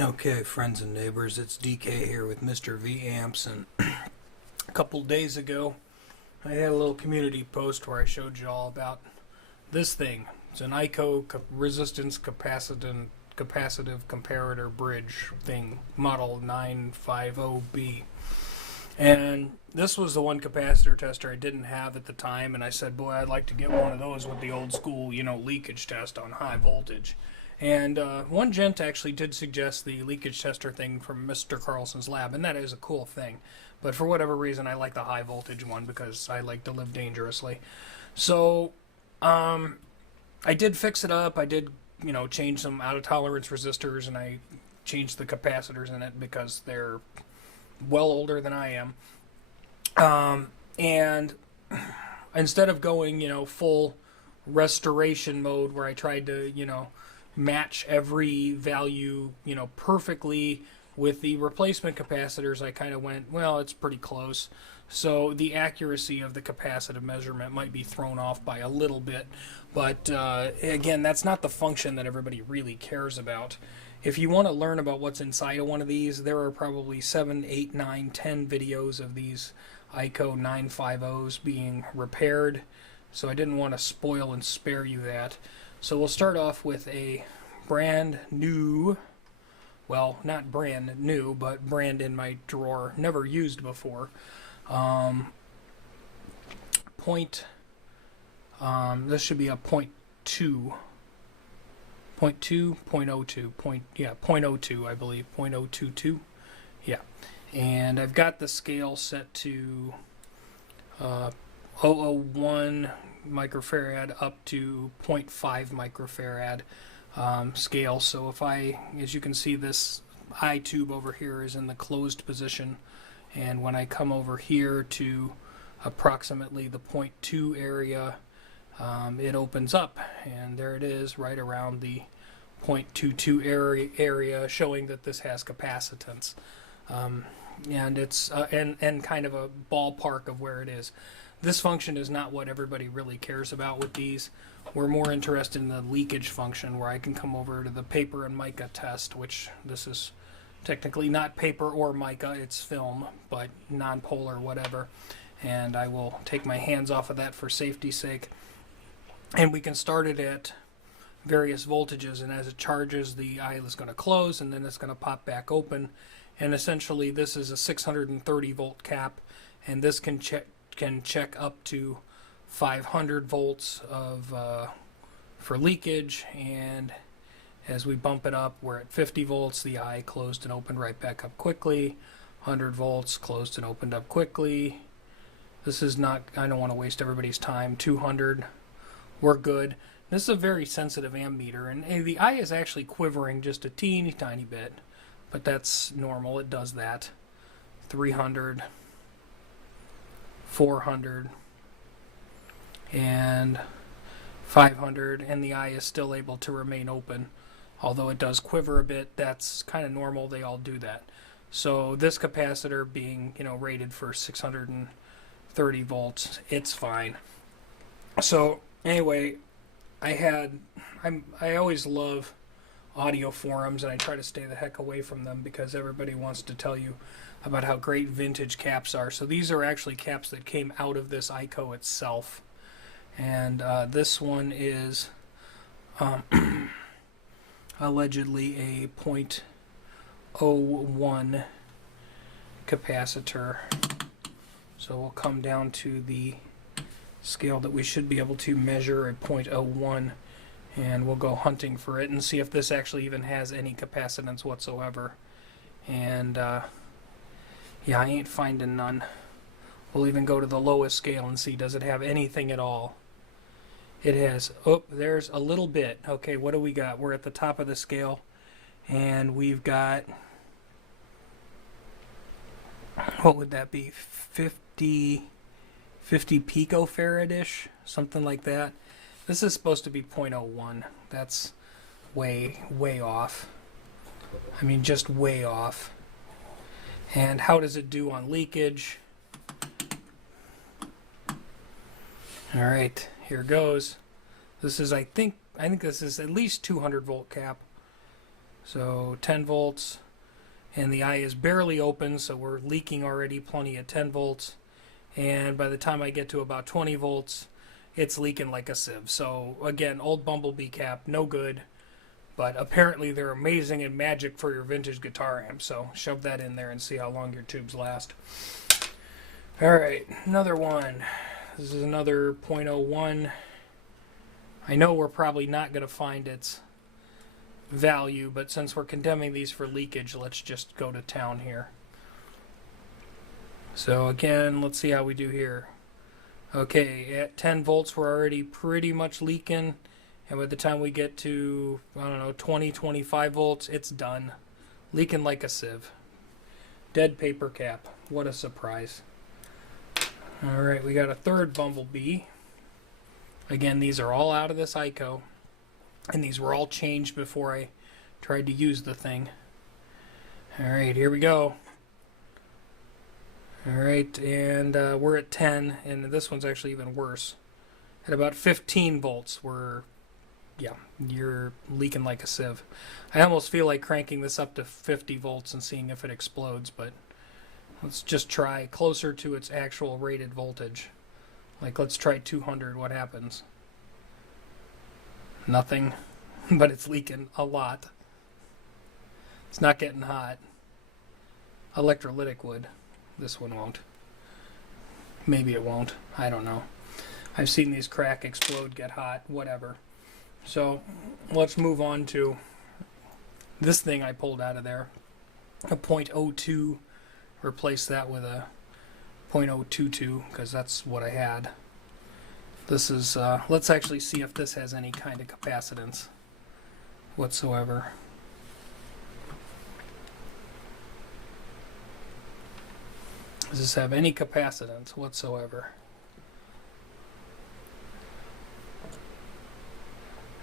Okay, friends and neighbors, it's DK here with Mr. V Amps, and a couple days ago I had a little community post where I showed you all about this thing. It's an resistance capacitive comparator bridge thing, model 950b. And this was the one capacitor tester I didn't have at the time, and I said, boy, I'd like to get one of those with the old school, leakage test on high voltage. And one gent actually did suggest the leakage tester thing from Mr. Carlson's lab, and that is a cool thing. But for whatever reason, I like the high voltage one because I like to live dangerously. So I did fix it up. I did, change some out of tolerance resistors, and I changed the capacitors in it because they're well older than I am. And instead of going, full restoration mode where I tried to, match every value, perfectly with the replacement capacitors, I kind of went, well, it's pretty close. So the accuracy of the capacitive measurement might be thrown off by a little bit. But again, that's not the function that everybody really cares about. If you want to learn about what's inside of one of these, there are probably 7, 8, 9, 10 videos of these Eico950s being repaired. So I didn't want to spoil and spare you that. So we'll start off with a brand new, well, not brand new, but brand in my drawer, never used before. This should be a point 2. Point 2, 0.02, 0.02, I believe, 0.022. Yeah. And I've got the scale set to 0.001 microfarad up to 0.5 microfarad scale. So if as you can see, this eye tube over here is in the closed position, and when I come over here to approximately the 0.2 area, it opens up, and there it is right around the 0.22 area, showing that this has capacitance. And it's and kind of a ballpark of where it is. This function is not what everybody really cares about with these. We're more interested in the leakage function, where I can come over to the paper and mica test, which this is technically not paper or mica, it's film, but non-polar, whatever. And I will take my hands off of that for safety's sake. And we can start it at various voltages, and as it charges, the eye is going to close, and then it's going to pop back open. And essentially, this is a 630 volt cap, and this can check up to 500 volts of for leakage. And as we bump it up, we're at 50 volts. The eye closed and opened right back up quickly. 100 volts, closed and opened up quickly. This is not, I don't want to waste everybody's time. 200, we're good. This is a very sensitive ammeter, and the eye is actually quivering just a teeny tiny bit, but that's normal. It does that. 300, 400, and 500, and the eye is still able to remain open. Although it does quiver a bit, that's kind of normal. They all do that. So this capacitor being, rated for 630 volts, it's fine. So anyway, I always love audio forums, and I try to stay the heck away from them because everybody wants to tell you about how great vintage caps are. So these are actually caps that came out of this Eico itself. And this one is allegedly a 0.01 capacitor. So we'll come down to the scale that we should be able to measure at 0.01, and we'll go hunting for it and see if this actually even has any capacitance whatsoever. And yeah, I ain't finding none. We'll even go to the lowest scale and see, does it have anything at all? It has, oh, there's a little bit. Okay, what do we got? We're at the top of the scale, and we've got, what would that be, 50 picofarad-ish, something like that. This is supposed to be 0.01. That's way off. I mean, just way off. And how does it do on leakage? All right, here goes. This is, I think this is at least 200 volt cap. So 10 volts, and the eye is barely open, so we're leaking already plenty at 10 volts. And by the time I get to about 20 volts, it's leaking like a sieve. So again, old Bumblebee cap, no good. But apparently they're amazing and magic for your vintage guitar amp. So shove that in there and see how long your tubes last. Alright, another one. This is another .01. I know we're probably not going to find its value, but since we're condemning these for leakage, let's just go to town here. So again, let's see how we do here. Okay, at 10 volts we're already pretty much leaking, and by the time we get to, I don't know, 20, 25 volts, it's done. Leaking like a sieve. Dead paper cap. What a surprise. Alright, we got a third Bumblebee. Again, these are all out of this Eico, and these were all changed before I tried to use the thing. Alright, here we go. Alright, and we're at 10, and this one's actually even worse. At about 15 volts, you're leaking like a sieve. I almost feel like cranking this up to 50 volts and seeing if it explodes, but let's just try closer to its actual rated voltage. Like, let's try 200, what happens? Nothing, but it's leaking a lot. It's not getting hot. Electrolytic would. This one won't. Maybe it won't. I don't know. I've seen these crack, explode, get hot, whatever. So let's move on to this thing I pulled out of there. A .02. Replace that with a .022 because that's what I had. This is, let's actually see if this has any kind of capacitance whatsoever. Does this have any capacitance whatsoever?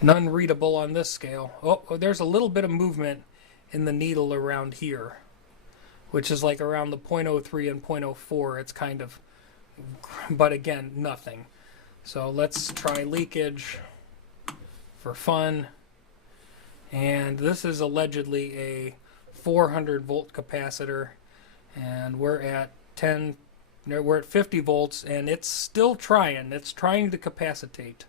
None readable on this scale. Oh, there's a little bit of movement in the needle around here, which is like around the .03 and .04. It's kind of, but again, nothing. So let's try leakage for fun. And this is allegedly a 400 volt capacitor, and we're at 50 volts, and it's still trying. It's trying to capacitate.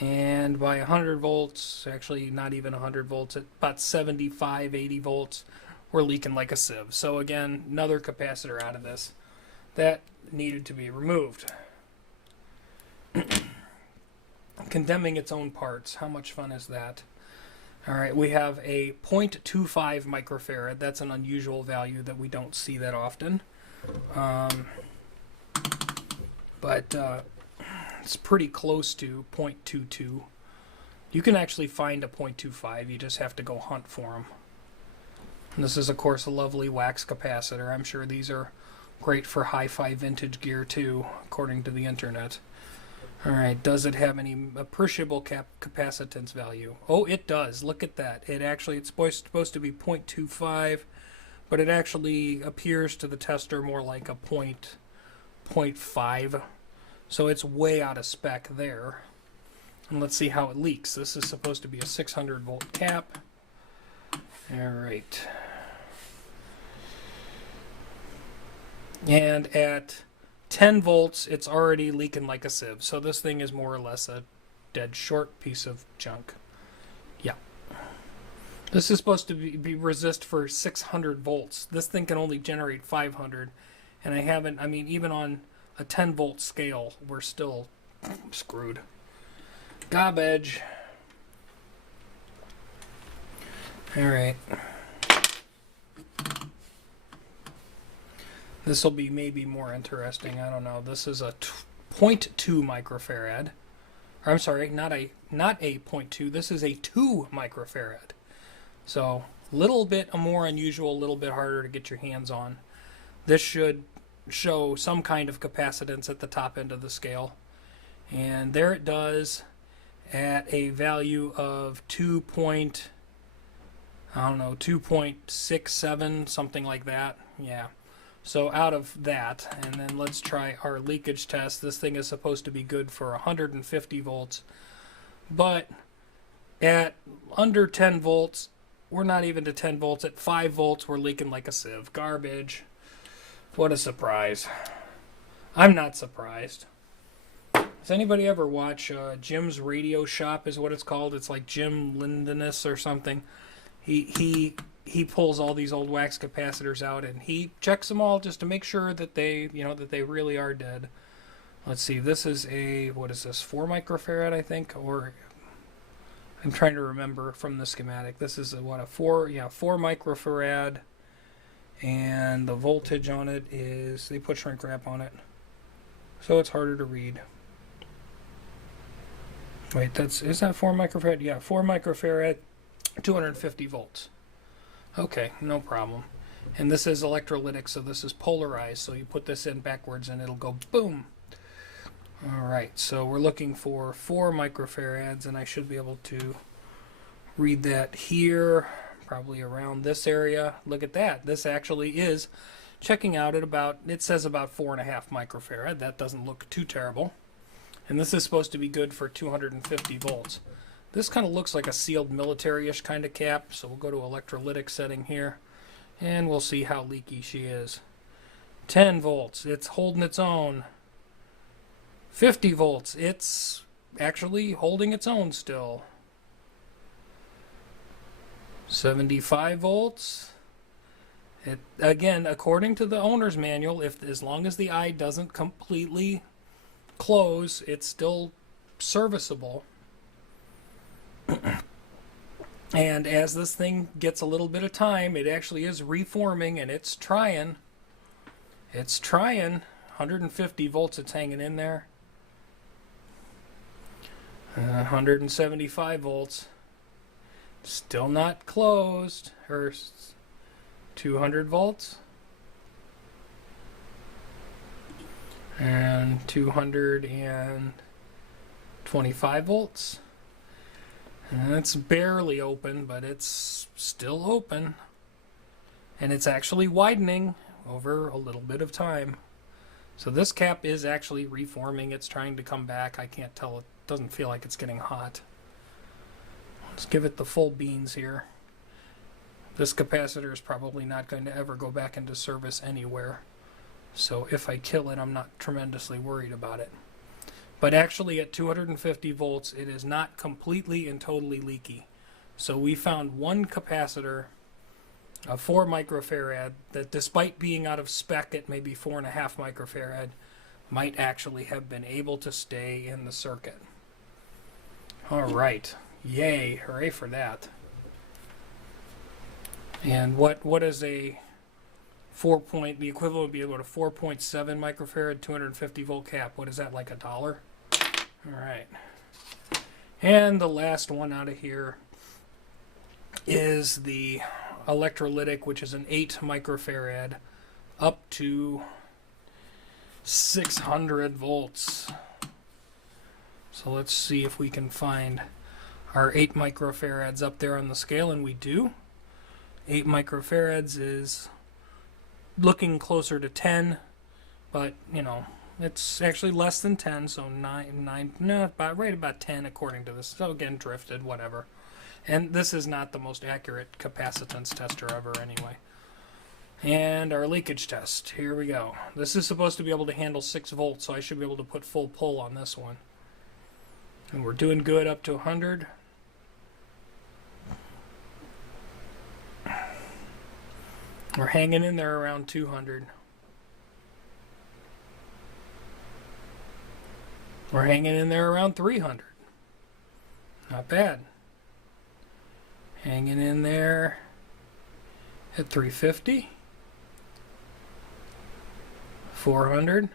And by 100 volts, actually not even 100 volts, at about 75, 80 volts, we're leaking like a sieve. So again, another capacitor out of this. That needed to be removed. Condemning its own parts. How much fun is that? Alright, we have a .25 microfarad. That's an unusual value that we don't see that often. But it's pretty close to .22. You can actually find a .25. You just have to go hunt for them. And this is, of course, a lovely wax capacitor. I'm sure these are great for hi-fi vintage gear, too, according to the internet. Alright, does it have any appreciable capacitance value? Oh, it does. Look at that. It's supposed to be .25, but it actually appears to the tester more like a .5. So it's way out of spec there. And let's see how it leaks. This is supposed to be a 600 volt cap. Alright. And at 10 volts, it's already leaking like a sieve. So this thing is more or less a dead short piece of junk. Yeah. This is supposed to be resist for 600 volts. This thing can only generate 500. And even on a 10 volt scale, we're still screwed. Garbage. Alright. This will be maybe more interesting. I don't know. This is a .2 microfarad. Or, I'm sorry, not a .2. This is a 2 microfarad. So, a little bit more unusual, a little bit harder to get your hands on. This should show some kind of capacitance at the top end of the scale. And there it does at a value of 2.67, something like that. Yeah. So out of that, and then let's try our leakage test. This thing is supposed to be good for 150 volts, but at under 10 volts, we're not even to 10 volts. At 5 volts, we're leaking like a sieve. Garbage. What a surprise. I'm not surprised. Does anybody ever watch Jim's Radio Shop is what it's called? It's like Jim Lindenus or something. He pulls all these old wax capacitors out and he checks them all just to make sure that they, that they really are dead. Let's see, this is a, what is this, 4 microfarad, I think, or I'm trying to remember from the schematic. This is a 4 microfarad, and the voltage on it is, they put shrink wrap on it, so it's harder to read. Wait, is that 4 microfarad? Yeah, 4 microfarad, 250 volts. Okay, no problem. And this is electrolytic, so this is polarized, so you put this in backwards and it'll go boom. Alright, so we're looking for 4 microfarads, and I should be able to read that here, probably around this area. Look at that. This actually is checking out at about, it says about 4.5 microfarad. That doesn't look too terrible. And this is supposed to be good for 250 volts. This kind of looks like a sealed military-ish kind of cap, so we'll go to electrolytic setting here, and we'll see how leaky she is. 10 volts, it's holding its own. 50 volts, it's actually holding its own still. 75 volts. It, again, according to the owner's manual, as long as the eye doesn't completely close, it's still serviceable. And as this thing gets a little bit of time, it actually is reforming, and it's trying. It's trying. 150 volts, it's hanging in there. 175 volts. Still not closed. Or 200 volts. And 225 volts. And it's barely open, but it's still open. And it's actually widening over a little bit of time. So this cap is actually reforming. It's trying to come back. I can't tell. It doesn't feel like it's getting hot. Let's give it the full beans here. This capacitor is probably not going to ever go back into service anywhere. So if I kill it, I'm not tremendously worried about it. But actually at 250 volts, it is not completely and totally leaky. So we found one capacitor, a 4 microfarad, that despite being out of spec at maybe 4.5 microfarad, might actually have been able to stay in the circuit. Alright, yay, hooray for that. And what is a the equivalent would be about a 4.7 microfarad, 250 volt cap. What is that, like $1? Alright. And the last one out of here is the electrolytic, which is an 8 microfarad up to 600 volts. So let's see if we can find our 8 microfarads up there on the scale, and we do. 8 microfarads is looking closer to 10, but it's actually less than 10, so right about 10 according to this. So again, drifted, whatever. And this is not the most accurate capacitance tester ever anyway. And our leakage test, here we go. This is supposed to be able to handle 6 volts, so I should be able to put full pull on this one. And we're doing good up to 100. We're hanging in there around 200. We're hanging in there around 300. Not bad. Hanging in there at 350. 400.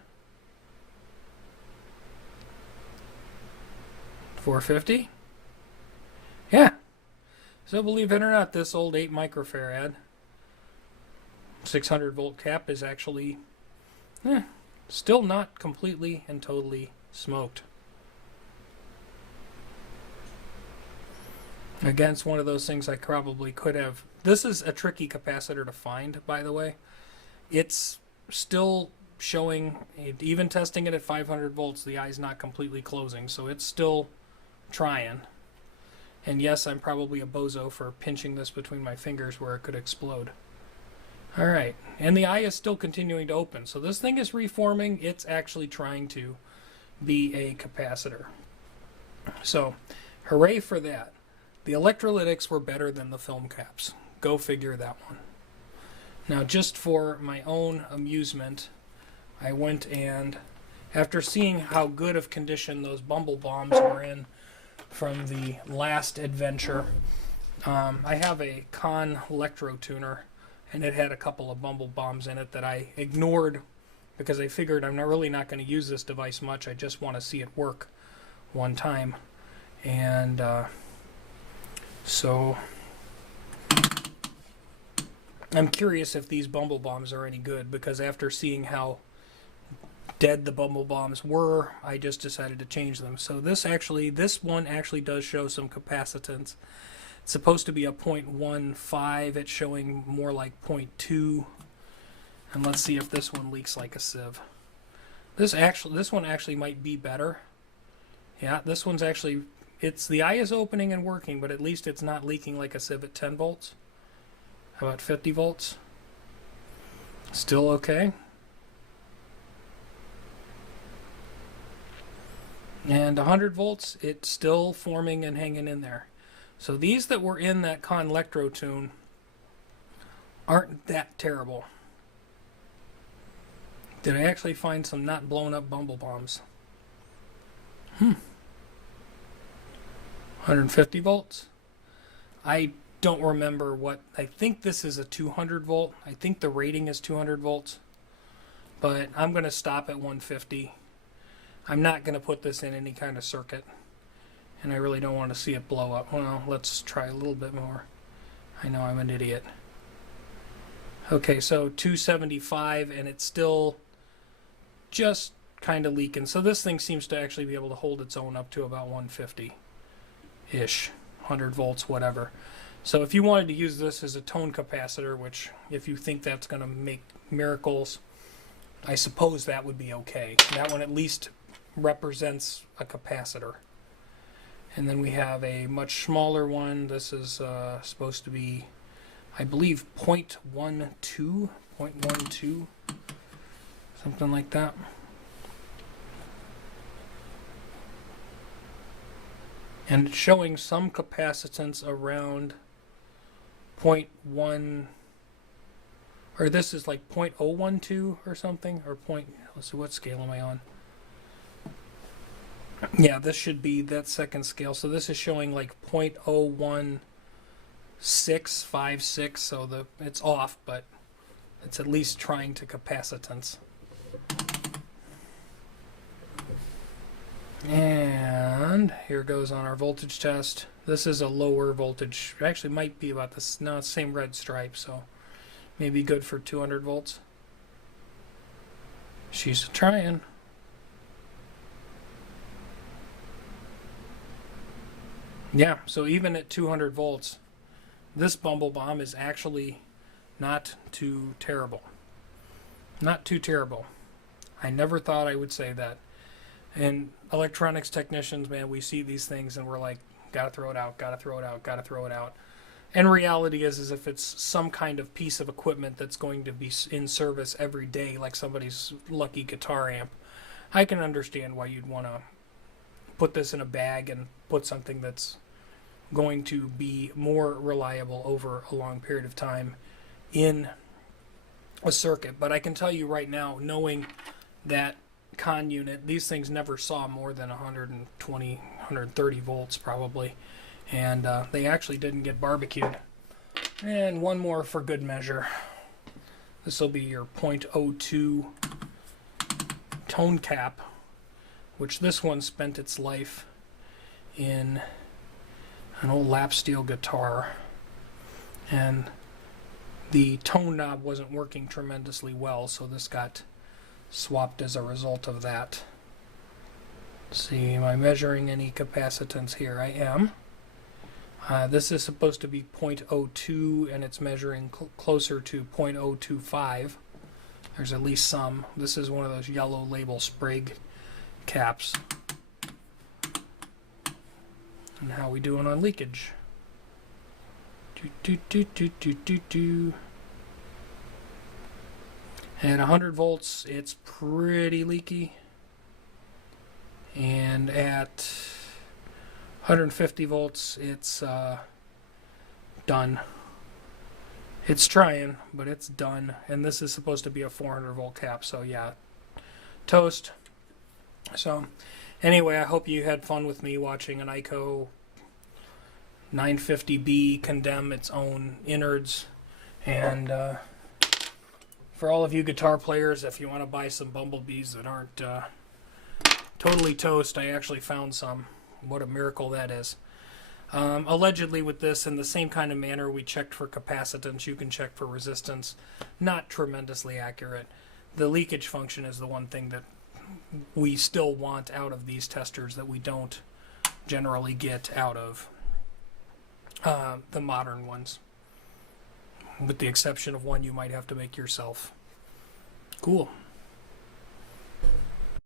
450. Yeah. So believe it or not, this old 8 microfarad 600 volt cap is actually still not completely and totally smoked. Again, it's one of those things I probably could have. This is a tricky capacitor to find, by the way. It's still showing, even testing it at 500 volts, the eye's not completely closing, so it's still trying. And yes, I'm probably a bozo for pinching this between my fingers where it could explode. Alright, and the eye is still continuing to open. So this thing is reforming. It's actually trying to be a capacitor. So, hooray for that. The electrolytics were better than the film caps. Go figure that one. Now, just for my own amusement, I went and, after seeing how good of condition those bumble bombs were in from the last adventure, I have a Con electro tuner, and it had a couple of bumble bombs in it that I ignored because I figured I'm really not going to use this device much. I just want to see it work one time. And so I'm curious if these bumble bombs are any good, because after seeing how dead the bumble bombs were, I just decided to change them. So this one actually does show some capacitance. It's supposed to be a 0.15. It's showing more like 0.2. And let's see if this one leaks like a sieve. This one actually might be better. Yeah, this one's actually, the eye is opening and working, but at least it's not leaking like a sieve at 10 volts. How about 50 volts? Still okay. And 100 volts, it's still forming and hanging in there. So these that were in that Con Electro tune aren't that terrible. Did I actually find some not blown up bumble bombs? 150 volts? I don't remember what, I think this is a 200 volt. I think the rating is 200 volts. But I'm going to stop at 150. I'm not going to put this in any kind of circuit. And I really don't want to see it blow up. Well, let's try a little bit more. I know I'm an idiot. Okay, so 275, and it's still just kind of leaking. So this thing seems to actually be able to hold its own up to about 150-ish, 100 volts, whatever. So if you wanted to use this as a tone capacitor, which if you think that's going to make miracles, I suppose that would be okay. That one at least represents a capacitor. And then we have a much smaller one. This is supposed to be, I believe, 0.12, something like that. And it's showing some capacitance around 0.1, or this is like 0.012 or something, or let's see, what scale am I on? Yeah, this should be that second scale. So this is showing like 0.01656, so it's off, but it's at least trying to capacitance. And here goes on our voltage test. This is a lower voltage. It actually might be about this. No, it's the same red stripe, so maybe good for 200 volts. She's trying. Yeah, so even at 200 volts, this bumble bomb is actually not too terrible. Not too terrible. I never thought I would say that. And electronics technicians, man, we see these things and we're like, gotta throw it out, gotta throw it out, gotta throw it out. And reality is if it's some kind of piece of equipment that's going to be in service every day, like somebody's lucky guitar amp, I can understand why you'd want to put this in a bag and put something that's going to be more reliable over a long period of time in a circuit. But I can tell you right now, knowing that Con unit, these things never saw more than 120, 130 volts probably, and they actually didn't get barbecued. And one more for good measure. This will be your 0.02 tone cap, which this one spent its life in an old lap steel guitar, and the tone knob wasn't working tremendously well, so this got swapped as a result of that. Let's see, am I measuring any capacitance here? I am. This is supposed to be 0.02, and it's measuring closer to 0.025. There's at least some. This is one of those yellow label Sprague caps. And how we doing on leakage? At 100 volts, it's pretty leaky. And at 150 volts, it's done. It's trying, but it's done. And this is supposed to be a 400 volt cap, so yeah, toast. So anyway, I hope you had fun with me watching an Eico950b condemn its own innards. And for all of you guitar players, if you want to buy some bumblebees that aren't totally toast, I actually found some. What a miracle that is. Allegedly with this, in the same kind of manner we checked for capacitance, you can check for resistance. Not tremendously accurate. The leakage function is the one thing that we still want out of these testers that we don't generally get out of the modern ones. With the exception of one you might have to make yourself. Cool.